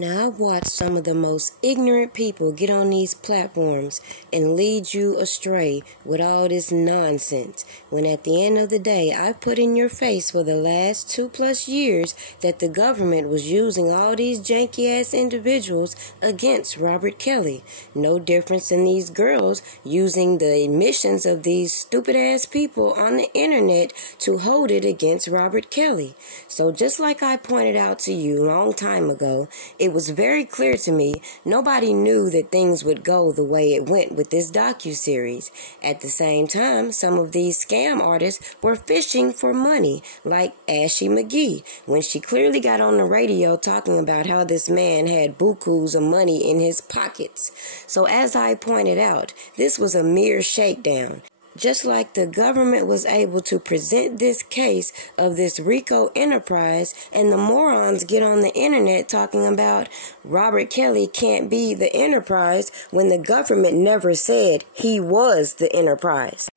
Now, I've watched some of the most ignorant people get on these platforms and lead you astray with all this nonsense, when at the end of the day, I've put in your face for the last 2+ years that the government was using all these janky-ass individuals against Robert Kelly. No difference than these girls using the admissions of these stupid-ass people on the internet to hold it against Robert Kelly. So just like I pointed out to you a long time ago, it was very clear to me nobody knew that things would go the way it went with this docuseries. At the same time, some of these scam artists were fishing for money, like Ashley McGee, when she clearly got on the radio talking about how this man had bukus of money in his pockets. So as I pointed out, this was a mere shakedown. Just like the government was able to present this case of this RICO enterprise, and the morons get on the internet talking about Robert Kelly can't be the enterprise when the government never said he was the enterprise.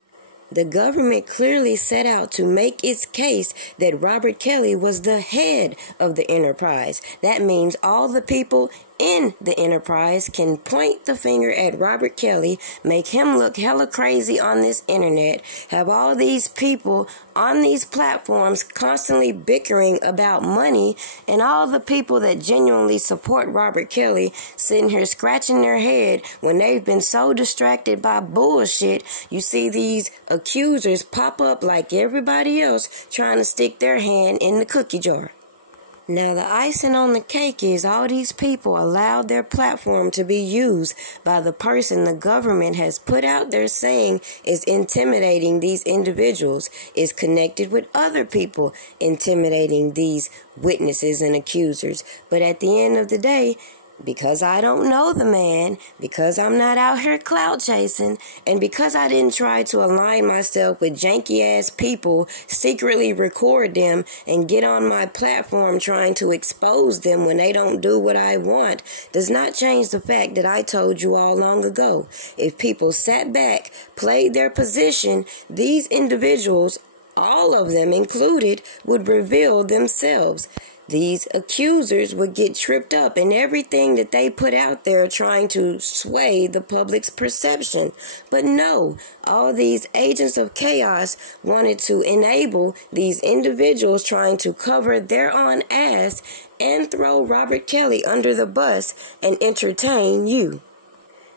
The government clearly set out to make its case that Robert Kelly was the head of the enterprise. That means all the people in the enterprise can point the finger at Robert Kelly, make him look hella crazy on this internet, have all these people on these platforms constantly bickering about money, and all the people that genuinely support Robert Kelly sitting here scratching their head when they've been so distracted by bullshit. You see these accusers pop up like everybody else trying to stick their hand in the cookie jar. Now, the icing on the cake is all these people allowed their platform to be used by the person the government has put out there saying is intimidating these individuals, is connected with other people intimidating these witnesses and accusers. But at the end of the day, because I don't know the man, because I'm not out here clout chasing, and because I didn't try to align myself with janky-ass people, secretly record them, and get on my platform trying to expose them when they don't do what I want, does not change the fact that I told you all long ago. If people sat back, played their position, these individuals, all of them included, would reveal themselves. These accusers would get tripped up in everything that they put out there trying to sway the public's perception. But no, all these agents of chaos wanted to enable these individuals trying to cover their own ass and throw Robert Kelly under the bus and entertain you.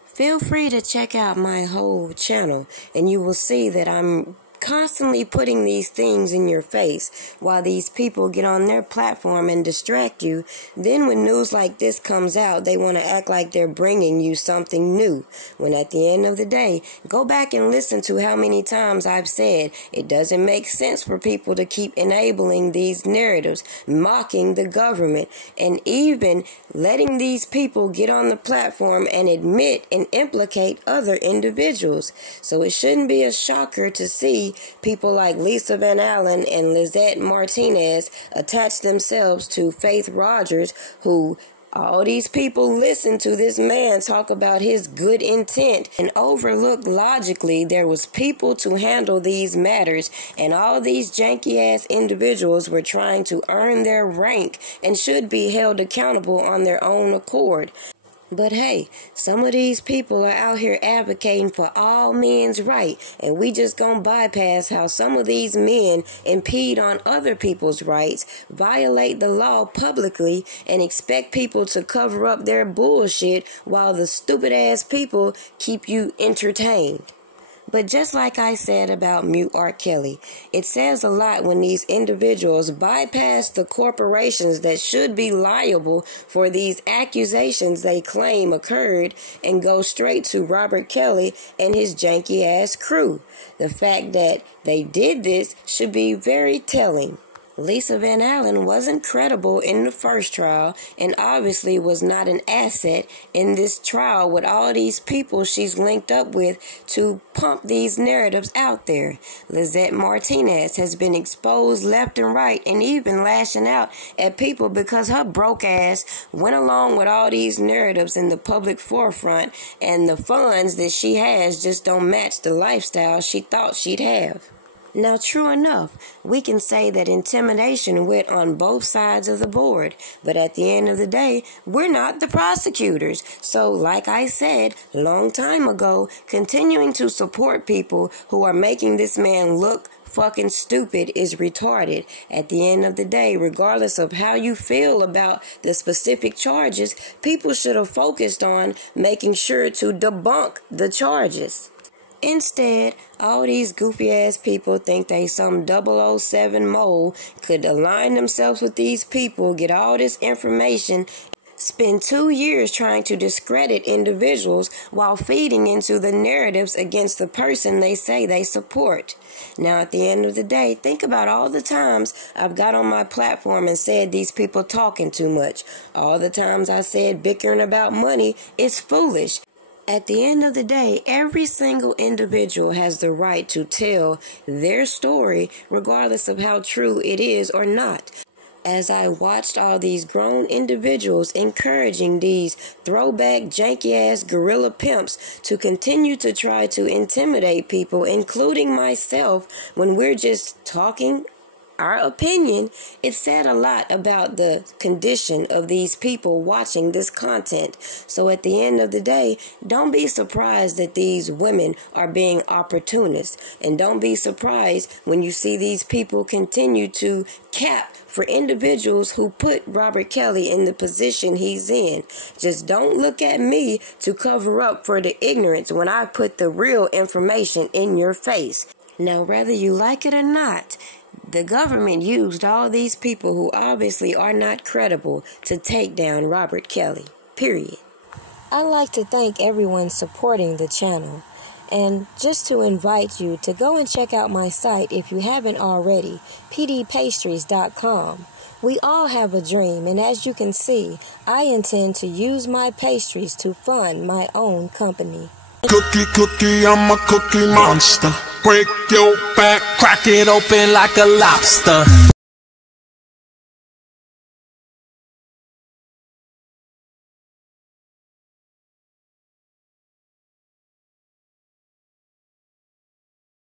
Feel free to check out my whole channel, and you will see that I'm constantly putting these things in your face while these people get on their platform and distract you. Then when news like this comes out, they want to act like they're bringing you something new, when at the end of the day, go back and listen to how many times I've said it doesn't make sense for people to keep enabling these narratives, mocking the government, and even letting these people get on the platform and admit and implicate other individuals. So it shouldn't be a shocker to see people like Lisa Van Allen and Lizette Martinez attach themselves to Faith Rodgers, who all these people listen to this man talk about his good intent and overlook logically there was people to handle these matters, and all these janky-ass individuals were trying to earn their rank and should be held accountable on their own accord. But hey, some of these people are out here advocating for all men's right, and we just gonna bypass how some of these men impede on other people's rights, violate the law publicly, and expect people to cover up their bullshit while the stupid ass people keep you entertained. But just like I said about Mute R. Kelly, it says a lot when these individuals bypass the corporations that should be liable for these accusations they claim occurred and go straight to Robert Kelly and his janky-ass crew. The fact that they did this should be very telling. Lisa Van Allen wasn't credible in the first trial and obviously was not an asset in this trial with all these people she's linked up with to pump these narratives out there. Lizette Martinez has been exposed left and right and even lashing out at people because her broke ass went along with all these narratives in the public forefront, and the funds that she has just don't match the lifestyle she thought she'd have. Now, true enough, we can say that intimidation went on both sides of the board, but at the end of the day, we're not the prosecutors. So, like I said long time ago, continuing to support people who are making this man look fucking stupid is retarded. At the end of the day, regardless of how you feel about the specific charges, people should have focused on making sure to debunk the charges. Instead, all these goofy-ass people think they some 007 mole could align themselves with these people, get all this information, spend 2 years trying to discredit individuals while feeding into the narratives against the person they say they support. Now, at the end of the day, think about all the times I've got on my platform and said these people talking too much. All the times I said bickering about money is foolish. At the end of the day, every single individual has the right to tell their story, regardless of how true it is or not. As I watched all these grown individuals encouraging these throwback janky-ass guerrilla pimps to continue to try to intimidate people, including myself, when we're just talking our opinion, it said a lot about the condition of these people watching this content. So at the end of the day, don't be surprised that these women are being opportunists. And don't be surprised when you see these people continue to cap for individuals who put Robert Kelly in the position he's in. Just don't look at me to cover up for the ignorance when I put the real information in your face. Now, whether you like it or not, the government used all these people who obviously are not credible to take down Robert Kelly. Period. I'd like to thank everyone supporting the channel. And just to invite you to go and check out my site if you haven't already, pdpastries.com. We all have a dream, and as you can see, I intend to use my pastries to fund my own company. Cookie, I'm a cookie monster. Break your back, crack it open like a lobster.